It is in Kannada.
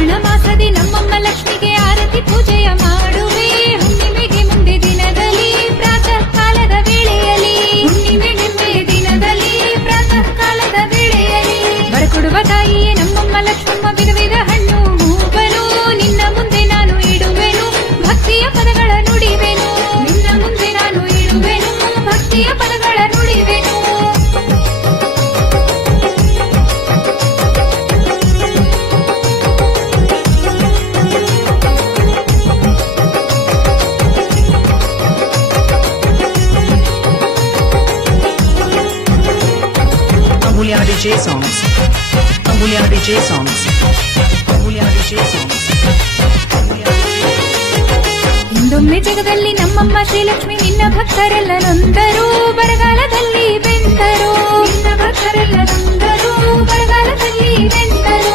ಶ್ರಾವಣ ಮಾಸದಿ ನಮ್ಮಮ್ಮ ಲಕ್ಷ್ಮಿಗೆ ಆರತಿ ಪೂಜೆಯ ಮಾಡುವೆ ಹುಣ್ಣಿಮೆಗೆ ಮುಂದೆ ದಿನದಲ್ಲಿ ಪ್ರಾತಃ ಕಾಲದ ವೇಳೆಯಲ್ಲಿ ಹುಣ್ಣಿಮೆಗೆ ದಿನದಲ್ಲಿ ಪ್ರಾತಃ ಕಾಲದ ವೇಳೆಯಲ್ಲಿ ಬರಕೊಡುವ ತಾಯಿಯೇ ನಮ್ಮಮ್ಮ ಲಕ್ಷ್ಮಮ್ಮ ವಿಧ ವಿಧ ಹಣ್ಣು ಹೂವನು ನಿನ್ನ ಮುಂದೆ ನಾನು ಇಡುವೆನು ಭಕ್ತಿಯ ಪದಗಳ ನುಡಿವೆನು ನಿನ್ನ ಮುಂದೆ ನಾನು ಇಡುವೆನು ಭಕ್ತಿಯ ಪದಗಳ ನುಡಿವೆನು. Amulya DJ songs. Amulya DJ songs. Amulya DJ songs. ಹಿಂದೊಮ್ಮೆ ಜಗದಲ್ಲಿ ನಮ್ಮಮ್ಮ ಶ್ರೀಲಕ್ಷ್ಮಿ ನಿನ್ನ ಭಕ್ತರೆಲ್ಲ ನೊಂದರು ಬರಗಾಲದಲ್ಲಿ ಬೆಂದರು ನಿನ್ನ ಭಕ್ತರೆಲ್ಲ ನೊಂದರು ಬರಗಾಲದಲ್ಲಿ ಬೆಂದರು